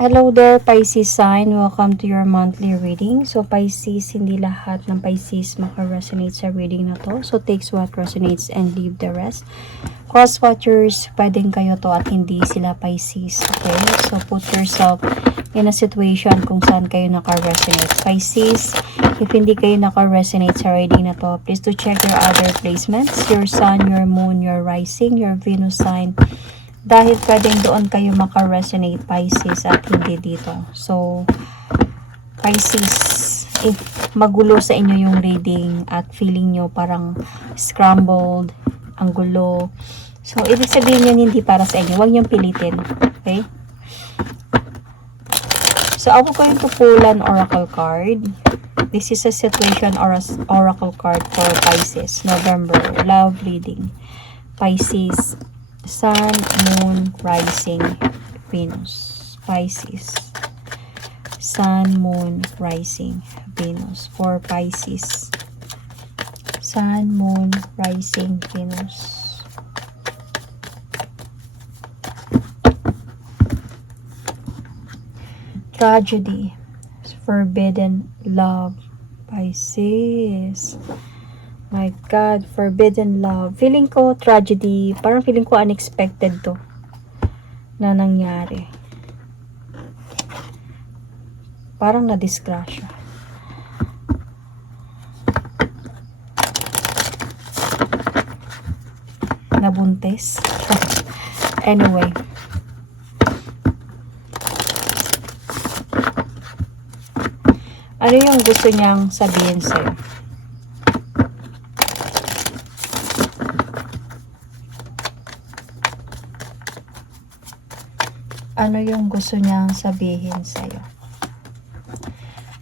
Hello there, Pisces sign. Welcome to your monthly reading. So, Pisces, hindi lahat ng Pisces maka-resonate sa reading na to. So, takes what resonates and leave the rest. Cross-watchers, pwedeng kayo to at hindi sila Pisces. Okay? So, put yourself in a situation kung saan kayo naka-resonate. Pisces, if hindi kayo naka-resonate sa reading na to, please to check your other placements. Your sun, your moon, your rising, your Venus sign, dahil pwedeng doon kayo maka-resonate Pisces at hindi dito. So, Pisces, if magulo sa inyo yung reading at feeling nyo parang scrambled, ang gulo, so, ibig sabihin yan hindi para sa inyo. Huwag niyong pilitin. Okay? So, ako going to pull an oracle card. This is a situation or a oracle card for Pisces, November, love reading. Pisces, Sun, Moon, Rising, Venus. Pisces. Sun, Moon, Rising, Venus. For Pisces. Sun, Moon, Rising, Venus. Tragedy. Forbidden love. Pisces. My God, forbidden love. Feeling ko tragedy, parang feeling ko unexpected to na nangyari. Parang na-disgrasya. Nabuntis. anyway. Ano yung gusto niyang sabihin sa'yo? Ano yung gusto niyang sabihin sa'yo.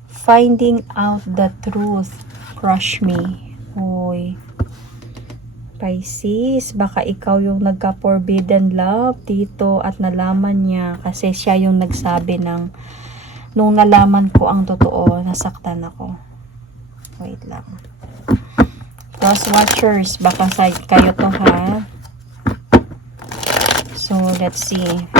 Finding out the truth. Crush me. Hoy. Pisces, baka ikaw yung nagka-forbidden love dito at nalaman niya kasi siya yung nagsabi ng nung nalaman ko ang totoo, nasaktan ako. Wait lang. Cross watchers, baka sa kayo to ha. So, let's see.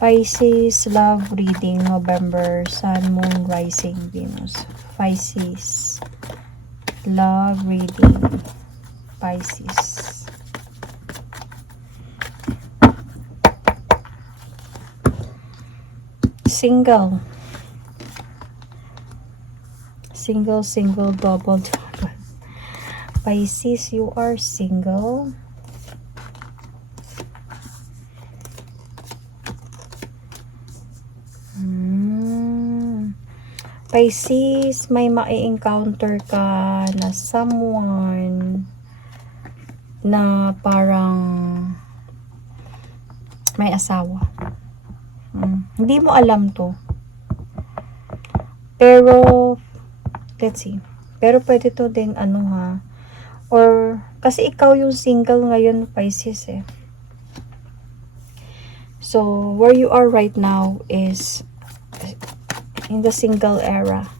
Pisces love reading November Sun Moon Rising Venus. Pisces love reading Pisces. Single. Single single double double. Pisces you are single Pisces, may mai-encounter ka na someone na parang may asawa. Hmm. Hindi mo alam to. Pero, let's see. Pero pwede to din ano ha. Or, kasi ikaw yung single ngayon, Pisces eh. So, where you are right now is in the single era.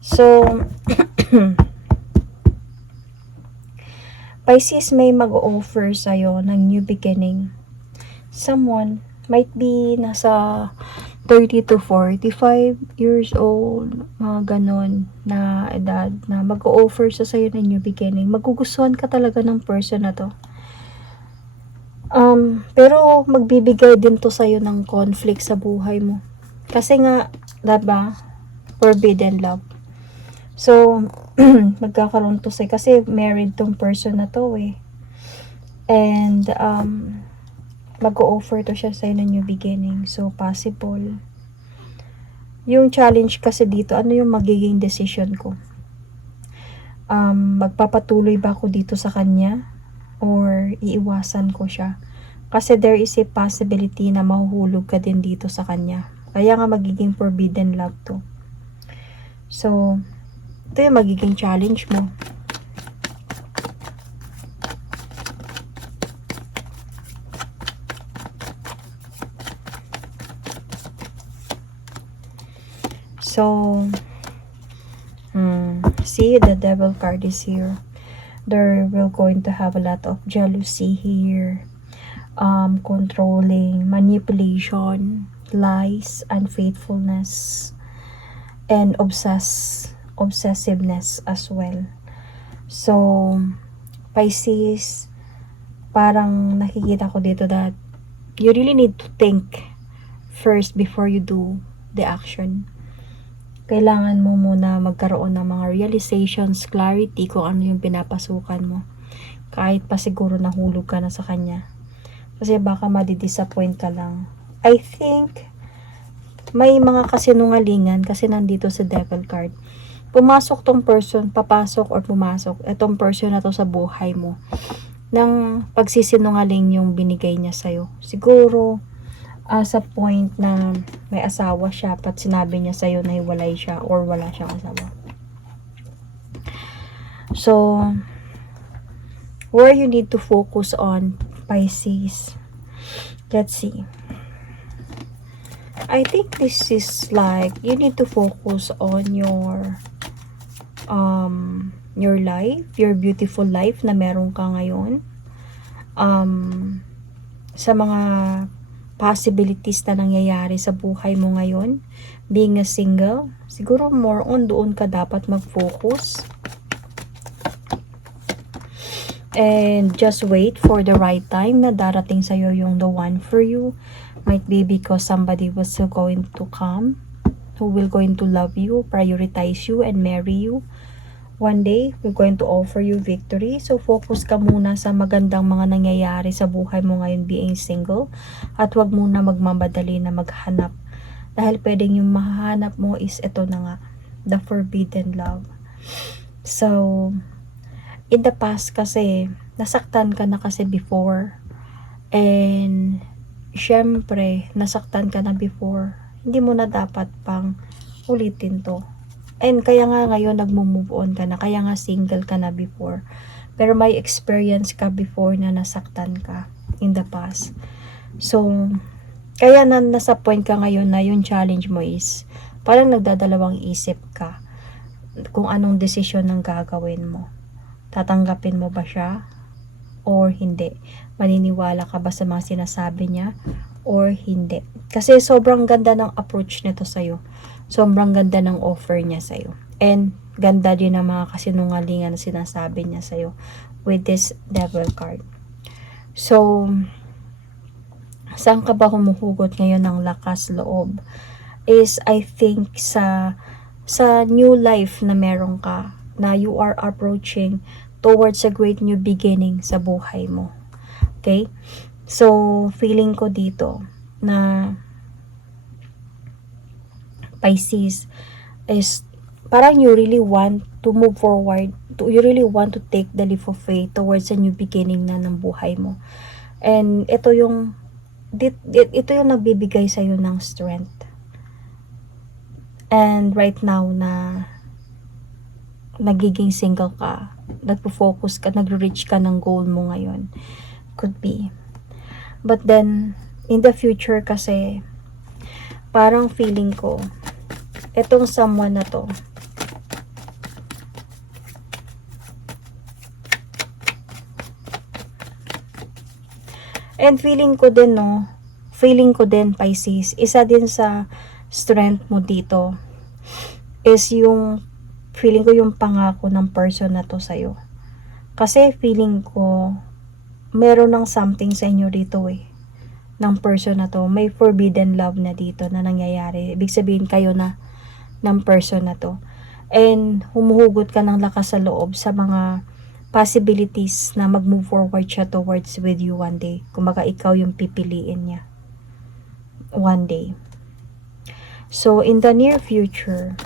So, Pisces may mag-offer sa'yo ng new beginning. Someone might be nasa 30 to 45 years old, mga ganon na edad na mag-offer sa sa'yo ng new beginning. Magugustuhan ka talaga ng person na to. Um, pero magbibigay din to sa'yo ng conflict sa buhay mo. Kasi nga, diba, forbidden love. So, magkakaroon to sa'yo. Kasi married tong person na to eh. And, um, mag-o-offer to siya sa'yo ng new beginning. So, possible. Yung challenge kasi dito, ano yung magiging decision ko? Um, magpapatuloy ba ako dito sa kanya? Or iiwasan ko siya? Kasi there is a possibility na mahuhulog ka din dito sa kanya. Kaya nga magiging forbidden love to. So, ito yung magiging challenge mo. So, hmm, see, the devil card is here. There will going to have a lot of jealousy here. Um, controlling, manipulation, lies, unfaithfulness, and obsess, obsessiveness as well. So, Pisces, parang nakikita ko dito that you really need to think first before you do the action. Kailangan mo muna magkaroon ng mga realizations, clarity kung ano yung pinapasukan mo. Kahit pa siguro nahulog ka na sa kanya. Kasi baka madidisappoint ka lang. I think may mga kasinungalingan kasi nandito sa devil card. Pumasok tong person, papasok or pumasok, itong person na to sa buhay mo ng pagsisinungaling yung binigay niya sa'yo. Siguro, ah, sa point na may asawa siya at sinabi niya sa'yo na hiwalay siya or wala siyang asawa. So, where you need to focus on Pisces. Let's see. I think this is like you need to focus on your um your life, your beautiful life na meron ka ngayon. Um sa mga possibilities na nangyayari sa buhay mo ngayon, being a single, siguro more on doon ka dapat mag-focus. And just wait for the right time na darating sa'yo yung the one for you. Might be because somebody was going to come, who will going to love you, prioritize you, and marry you. One day, we're going to offer you victory. So, focus ka muna sa magandang mga nangyayari sa buhay mo ngayon being single. At wag muna magmamadali na maghanap. Dahil pwedeng yung mahahanap mo is ito na nga, the forbidden love. So, in the past kasi, nasaktan ka na kasi before. And, syempre, nasaktan ka na before. Hindi mo na dapat pang ulitin to. And kaya nga ngayon nagmo-move on ka na, kaya nga single ka na before. Pero may experience ka before na nasaktan ka in the past. So, kaya na nasa point ka ngayon na yung challenge mo is parang nagdadalawang isip ka kung anong desisyon ang gagawin mo. Tatanggapin mo ba siya or hindi? Maniniwala ka ba sa mga sinasabi niya or hindi? Kasi sobrang ganda ng approach nito sa'yo. Sobrang ganda ng offer niya sa'yo. And ganda din ng mga kasinungalingan na sinasabi niya sa'yo with this devil card. So, saan ka ba humuhugot ngayon ng lakas loob? Is I think sa sa new life na meron ka na you are approaching towards a great new beginning sa buhay mo. Okay? So, feeling ko dito na Pisces is parang you really want to move forward, to, you really want to take the leap of faith towards a new beginning na ng buhay mo. And ito yung dit, ito yung nagbibigay sa iyo ng strength. And right now na nagiging single ka, nagpo-focus ka, nagre-reach ka ng goal mo ngayon. Could be. But then, in the future kasi, parang feeling ko, etong someone na to, And feeling ko din, no, feeling ko din, Pisces, isa din sa strength mo dito is yung feeling ko yung pangako ng person na to sa'yo. Kasi feeling ko meron ng something sa inyo dito eh ng person na to. May forbidden love na dito na nangyayari. Ibig sabihin kayo na ng person na to. And humuhugot ka ng lakas sa loob sa mga possibilities na mag-move forward siya towards with you one day. Kumbaga, ikaw yung pipiliin niya. One day. So, in the near future,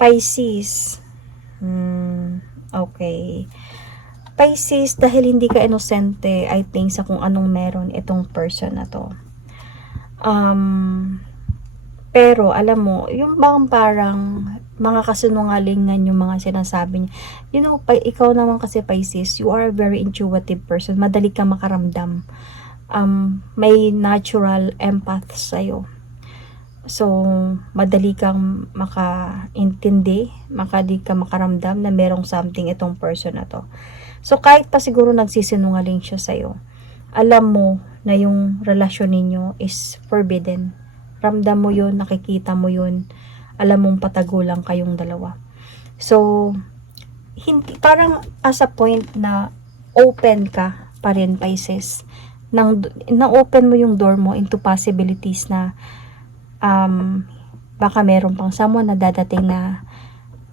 Pisces. Hmm, okay. Pisces, dahil hindi ka inosente, I think, sa kung anong meron itong person na to. Um, pero, alam mo, yung bang parang mga kasinungalingan yung mga sinasabi niya. You know, pa, ikaw naman kasi Pisces, you are a very intuitive person. Madali kang makaramdam. Um, may natural empath sa'yo. So, madali kang makaintindi, makadi ka makaramdam na merong something itong person na to. So, kahit pa siguro nagsisinungaling siya sa'yo, alam mo na yung relasyon ninyo is forbidden. Ramdam mo yun, nakikita mo yun, alam mong patago lang kayong dalawa. So, hindi, parang as a point na open ka pa rin, Pisces. Nang, na-open mo yung door mo into possibilities na um, baka meron pang someone na dadating na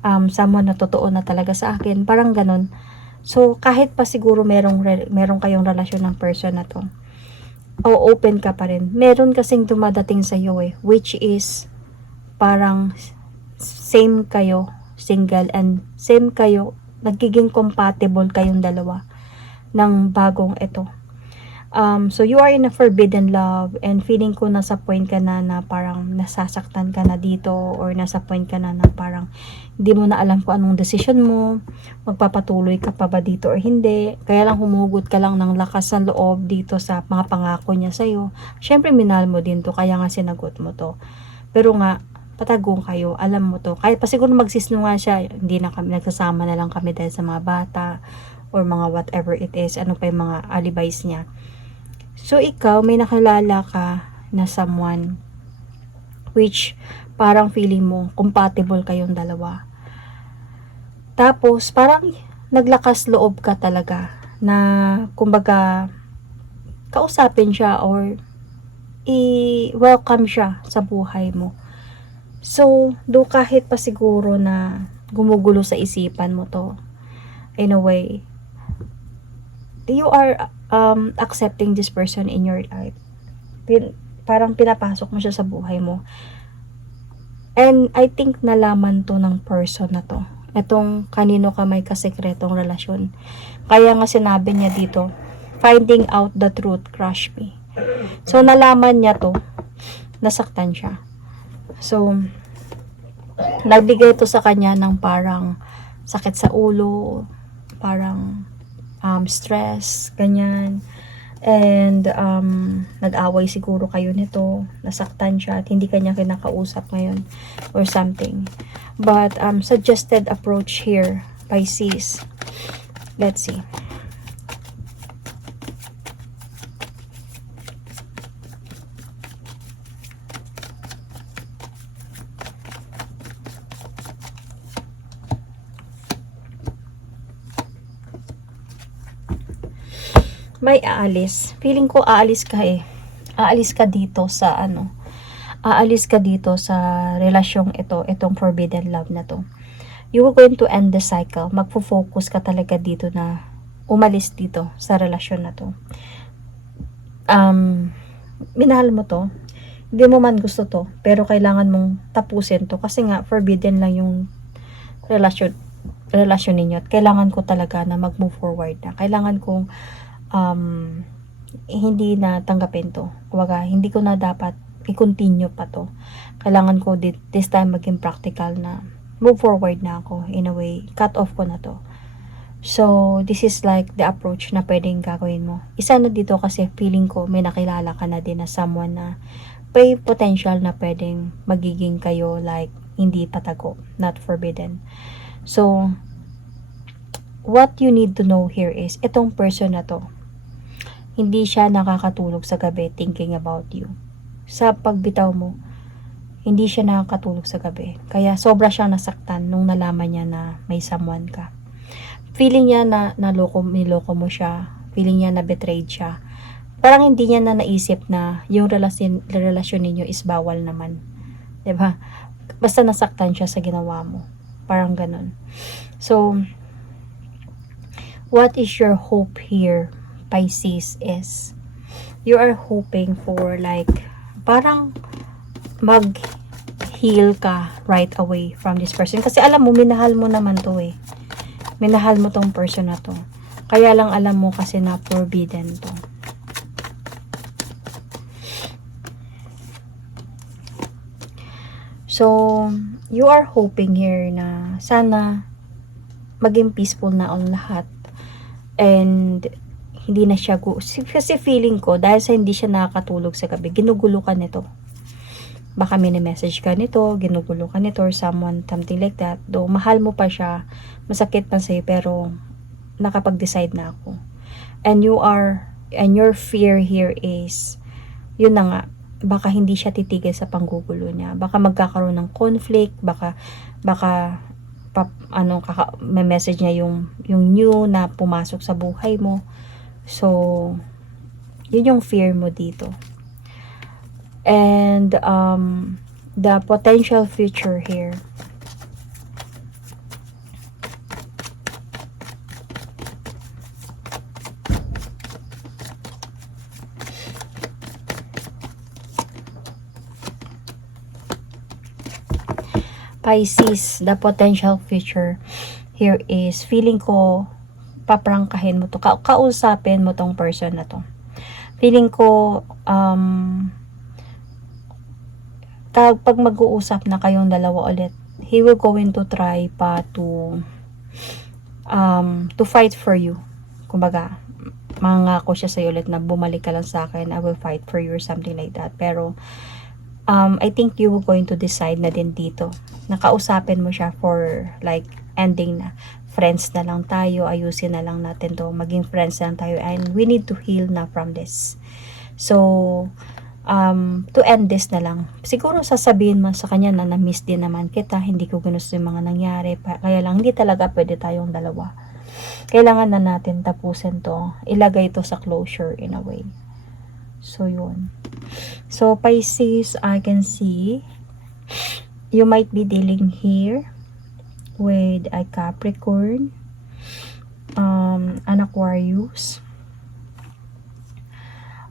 um, someone na totoo na talaga sa akin. Parang ganun. So, kahit pa siguro merong, merong kayong relasyon ng person na to, o open ka pa rin. Meron kasing dumadating sa iyo eh, which is parang same kayo, single, and same kayo, nagiging compatible kayong dalawa ng bagong ito. Um, so you are in a forbidden love and feeling ko nasa point ka na na parang nasasaktan ka na dito or nasa point ka na na parang hindi mo na alam kung anong decision mo, magpapatuloy ka pa ba dito or hindi. Kaya lang humugot ka lang ng lakas ng loob dito sa mga pangako niya sa'yo. Siyempre minal mo din to, kaya nga sinagot mo to. Pero nga, patagong kayo, alam mo to. Kahit pa siguro magsisinungan siya, hindi na kami, nagsasama na lang kami dahil sa mga bata or mga whatever it is, ano pa yung mga alibis niya. So, ikaw, may nakilala ka na someone which parang feeling mo compatible kayong dalawa. Tapos, parang naglakas loob ka talaga na, kumbaga, kausapin siya or i-welcome siya sa buhay mo. So, do kahit pa siguro na gumugulo sa isipan mo to, in a way, you are um, accepting this person in your life. Pin, parang pinapasok mo siya sa buhay mo. And I think nalaman to ng person na to. Itong kanino ka may kasekretong relasyon. Kaya nga sinabi niya dito, finding out the truth crush me. So nalaman niya to, nasaktan siya. So, nagbigay to sa kanya ng parang sakit sa ulo, parang um, stress, ganyan. And um, nag-away siguro kayo nito, nasaktan siya at hindi kanya kinakausap ngayon or something. But um, suggested approach here, Pisces. Let's see. May aalis. Feeling ko aalis ka eh. Aalis ka dito sa ano. Aalis ka dito sa relasyong ito, itong forbidden love na to. You are going to end the cycle. Magfo-focus ka talaga dito na umalis dito sa relasyon na to. Um, minahal mo to. Hindi mo man gusto to, pero kailangan mong tapusin to kasi nga forbidden lang yung relasyon relasyon ninyo at kailangan ko talaga na mag-move forward na. Kailangan kong um, hindi na tanggapin to. Kumbaga, hindi ko na dapat i-continue pa to. Kailangan ko this time maging practical na move forward na ako in a way. Cut off ko na to. So, this is like the approach na pwedeng gagawin mo. Isa na dito kasi feeling ko may nakilala ka na din na someone na may potential na pwedeng magiging kayo like hindi patago, not forbidden. So, what you need to know here is, itong person na to, hindi siya nakakatulog sa gabi thinking about you. Sa pagbitaw mo, hindi siya nakakatulog sa gabi. Kaya sobra siyang nasaktan nung nalaman niya na may someone ka. Feeling niya na naloko, niloko mo siya. Feeling niya na betrayed siya. Parang hindi niya na naisip na yung relasyon, relasyon ninyo is bawal naman. ba? Basta nasaktan siya sa ginawa mo. Parang ganun. So, what is your hope here, Pisces, is you are hoping for like, parang mag-heal ka right away from this person. Kasi alam mo, minahal mo naman to eh. Minahal mo tong person na to. Kaya lang alam mo kasi na forbidden to. So, you are hoping here na sana maging peaceful na ang lahat. And hindi na siya kasi feeling ko dahil sa hindi siya nakakatulog sa gabi, ginugulo ka nito. Baka mini-message ka nito, ginugulo ka nito or someone something like that. Though mahal mo pa siya, masakit pa sa'yo pero nakapag-decide na ako. And you are and your fear here is yun na nga baka hindi siya titigil sa panggugulo niya. Baka magkakaroon ng conflict, baka baka pap, ano kaka, may message niya yung yung new na pumasok sa buhay mo. So yun yung fear mo dito. And um the potential future here. Pisces, the potential future here is feeling ko paprangkahin mo to, ka kausapin mo tong person na to. Feeling ko um kapag mag-uusap na kayong dalawa ulit, he will going to try pa to um to fight for you. Kumbaga, mangako siya sa ulit na bumalik ka lang sa akin, I will fight for you or something like that. Pero um, I think you were going to decide na din dito. Nakausapin mo siya for like ending na. Friends na lang tayo, ayusin na lang natin to. Maging friends na lang tayo and we need to heal na from this. So, um, to end this na lang. Siguro sasabihin mo sa kanya na na-miss din naman kita, hindi ko gusto yung mga nangyari. Kaya lang, hindi talaga pwede tayong dalawa. Kailangan na natin tapusin to. Ilagay to sa closure in a way. So, yun. So, Pisces, I can see you might be dealing here with a Capricorn, um, an Aquarius,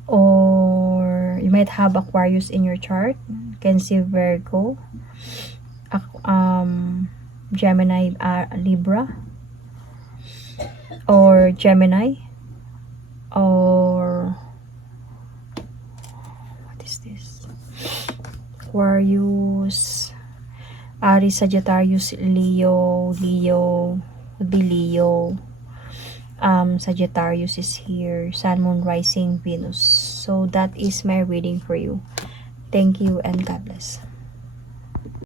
or you might have Aquarius in your chart. You Can see Virgo, um, Gemini, uh, Libra, or Gemini, or what is this? Aquarius, Aries, Sagittarius, Leo, Leo, would be Leo. Um, Sagittarius is here. Sun, Moon, Rising, Venus. So that is my reading for you. Thank you and God bless.